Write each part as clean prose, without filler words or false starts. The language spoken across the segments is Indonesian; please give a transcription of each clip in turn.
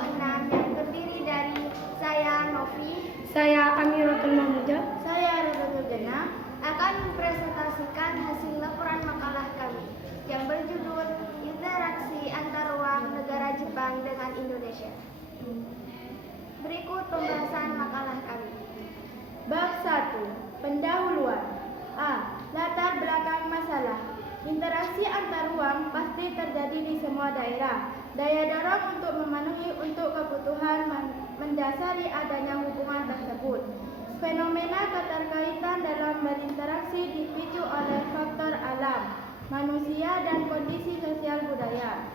6 yang terdiri dari saya Novi, saya Amiratul Mahmuda, saya Rodono Gena akan mempresentasikan hasil laporan makalah kami yang berjudul Interaksi Antar Ruang Negara Jepang dengan Indonesia. Berikut pembahasan makalah kami. Bab 1. Pendahuluan. A. Latar belakang masalah. Interaksi antar ruang pasti terjadi di semua daerah. Daya dorong untuk memenuhi untuk kebutuhan mendasari adanya hubungan tersebut. Fenomena keterkaitan dalam berinteraksi dipicu oleh faktor alam, manusia, dan kondisi sosial budaya.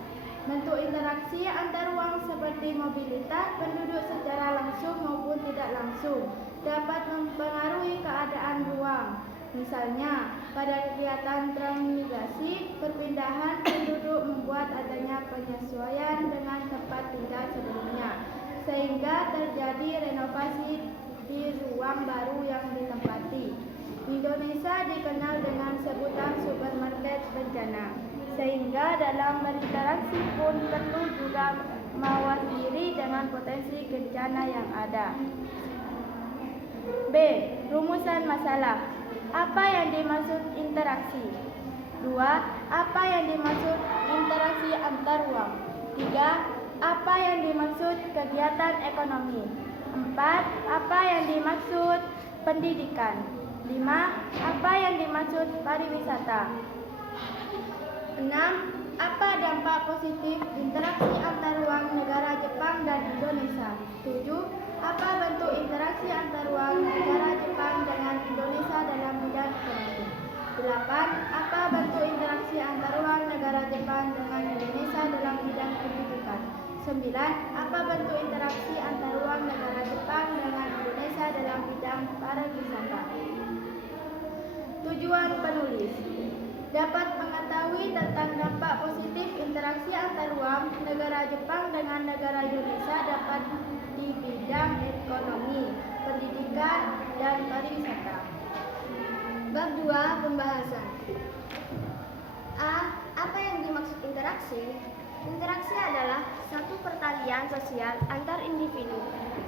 Bentuk interaksi antar ruang seperti mobilitas penduduk secara langsung maupun tidak langsung dapat mempengaruhi keadaan ruang. Misalnya, pada kegiatan transmigrasi, perpindahan penduduk membuat adanya penyesuaian dengan tempat tinggal sebelumnya, sehingga terjadi renovasi di ruang baru yang ditempati. Indonesia dikenal dengan sebutan supermarket bencana, sehingga dalam berinteraksi pun perlu juga mawas diri dengan potensi bencana yang ada. B. Rumusan masalah. Apa yang dimaksud interaksi? 2. Apa yang dimaksud interaksi antar ruang? 3. Apa yang dimaksud kegiatan ekonomi? 4. Apa yang dimaksud pendidikan? 5. Apa yang dimaksud pariwisata? 6. Apa dampak positif interaksi antar ruang negara Jepang dan Indonesia? 7. Apa bentuk interaksi antar ruang negara Jepang dengan Indonesia dalam bidang ekonomi? 8. Apa bentuk interaksi antar ruang negara Jepang dengan Indonesia dalam bidang pendidikan? 9. Apa bentuk interaksi antar ruang negara Jepang dengan Indonesia dalam bidang pariwisata? Tujuan penulis dapat mengetahui tentang dampak positif interaksi antar ruang negara Jepang dengan negara Indonesia dapat di bidang ekonomi, pendidikan, dan pariwisata. Bab 2. Pembahasan. A. Apa yang dimaksud interaksi? Interaksi adalah satu pertalian sosial antar individu,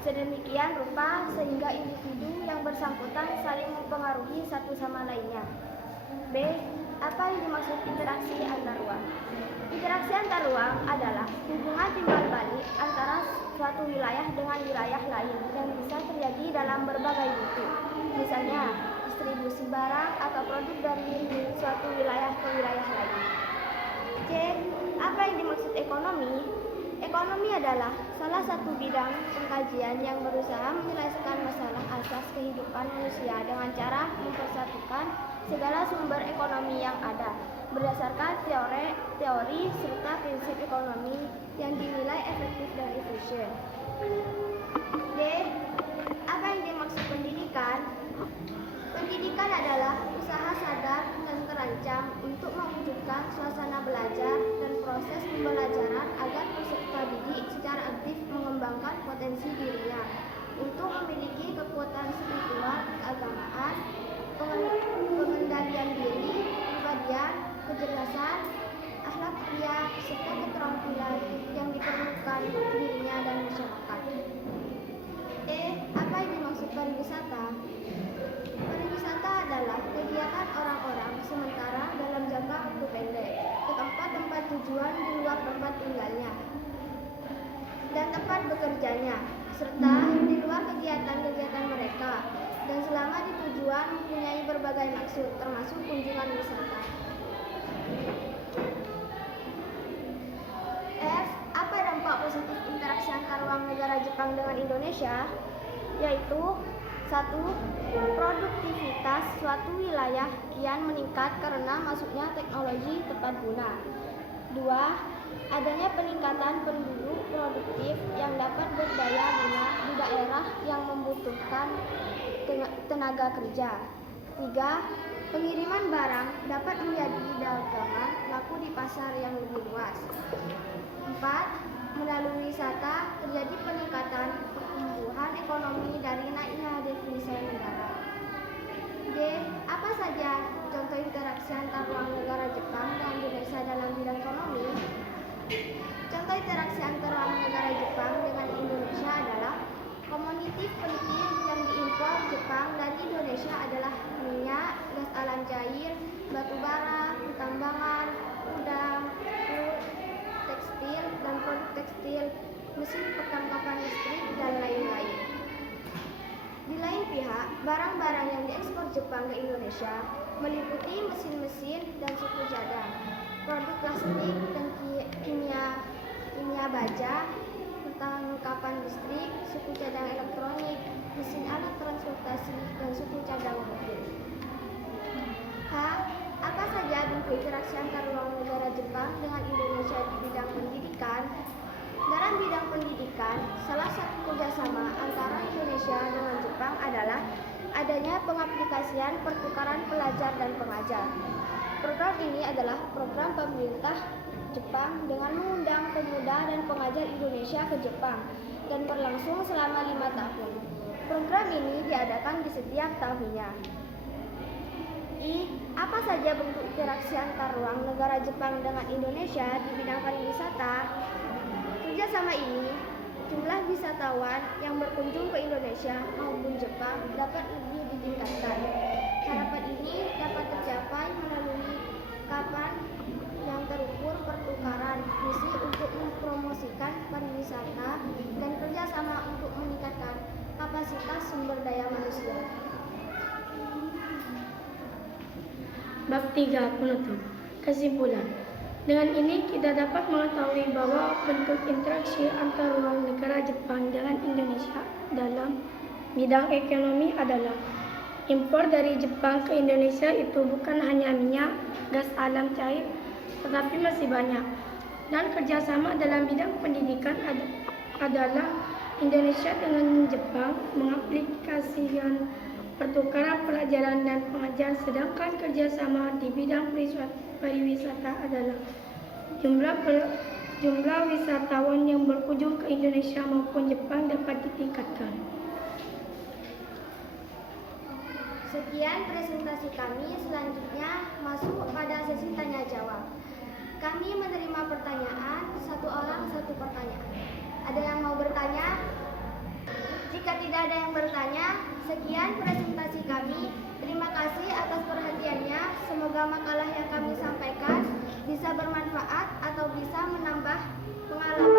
sedemikian rupa sehingga individu yang bersangkutan saling mempengaruhi satu sama lainnya. B. Apa yang dimaksud interaksi antar ruang? Interaksi antar ruang adalah hubungan timbal balik antara suatu wilayah dengan wilayah lain yang bisa terjadi dalam berbagai bentuk. Misalnya, distribusi barang atau produk dari suatu wilayah ke wilayah lain. C. Apa yang dimaksud ekonomi? Ekonomi adalah salah satu bidang pengkajian yang berusaha menyelesaikan masalah asas kehidupan manusia dengan cara mempersatukan segala sumber ekonomi yang ada berdasarkan teori serta prinsip ekonomi yang dinilai efektif dan efisien. D. Apa yang dimaksud pendidikan? Pendidikan adalah usaha sadar dan terancam untuk mewujudkan suasana belajar dan proses pembelajaran agar peserta didik secara aktif mengembangkan potensi dirinya untuk memiliki kekuatan spiritual, keagamaan, pengendalian diri, kepribadian, kecerdasan, akhlak mulia, serta keterampilan yang diperlukan dirinya dan masyarakat. E. Apa yang dimaksud pariwisata? Pariwisata adalah kegiatan orang-orang sementara dalam jangka waktu pendek ke tempat-tempat tujuan di luar tempat tinggalnya dan tempat bekerjanya, serta di luar kegiatan-kegiatan mereka, dan selama di tujuan mempunyai berbagai maksud, termasuk kunjungan wisata. F. Apa dampak positif interaksi antar ruang negara Jepang dengan Indonesia? Yaitu 1. Produktivitas suatu wilayah kian meningkat karena masuknya teknologi tepat guna. 2. Adanya peningkatan penduduk produktif yang dapat berdaya guna di daerah yang membutuhkan tenaga kerja. 3. Pengiriman barang dapat menjadi dagangan laku di pasar yang lebih luas. 4. Melalui wisata terjadi peningkatan pertumbuhan ekonomi dari naiknya definisi negara. D. Apa saja contoh interaksi antar ruang negara Jepang dan Indonesia dalam bidang ekonomi? Contoh interaksi antara negara Jepang dengan Indonesia adalah komoditif penting yang diimpor Jepang dari Indonesia adalah minyak, gas alam cair, batu bara, tambangan, udang, kulit, tekstil, dan produk tekstil, mesin pertangkapan listrik, dan lain-lain. Di lain pihak, barang-barang yang diekspor Jepang ke Indonesia meliputi mesin-mesin dan suku cadang, produk plastik dan kimia baja, perlengkapan listrik, suku cadang elektronik, mesin alat transportasi, dan suku cadang mobil. H. Apa saja bentuk interaksi antar ruang negara Jepang dengan Indonesia di bidang pendidikan? Dalam bidang pendidikan, salah satu kerjasama antara Indonesia dengan Jepang adalah adanya pengaplikasian pertukaran pelajar dan pengajar. Program ini adalah program pemerintah Jepang dengan mengundang pemuda dan pengajar Indonesia ke Jepang dan berlangsung selama 5 tahun. Program ini diadakan di setiap tahunnya. I. Apa saja bentuk interaksi antar ruang negara Jepang dengan Indonesia di bidang pariwisata? Kerjasama ini, jumlah wisatawan yang berkunjung ke Indonesia maupun Jepang dapat lebih ditingkatkan. Harapan ini dapat tercapai melalui kapan yang terukur pertukaran misi untuk mempromosikan pariwisata dan kerjasama untuk meningkatkan kapasitas sumber daya manusia. Bab 3 penutup. Kesimpulan. Dengan ini kita dapat mengetahui bahwa bentuk interaksi antar ruang negara Jepang dengan Indonesia dalam bidang ekonomi adalah impor dari Jepang ke Indonesia itu bukan hanya minyak, gas alam cair, tetapi masih banyak. Dan kerjasama dalam bidang pendidikan adalah Indonesia dengan Jepang mengaplikasikan pertukaran pelajaran dan pengajar, sedangkan kerjasama di bidang pariwisata adalah jumlah wisatawan yang berkunjung ke Indonesia maupun Jepang dapat ditingkatkan. Sekian presentasi kami, selanjutnya masuk pada sesi tanya jawab. Kami menerima pertanyaan, satu orang satu pertanyaan. Ada yang mau bertanya? Jika tidak ada yang bertanya, sekian presentasi kami. Terima kasih atas perhatiannya. Semoga makalah yang kami sampaikan bisa bermanfaat atau bisa menambah pengalaman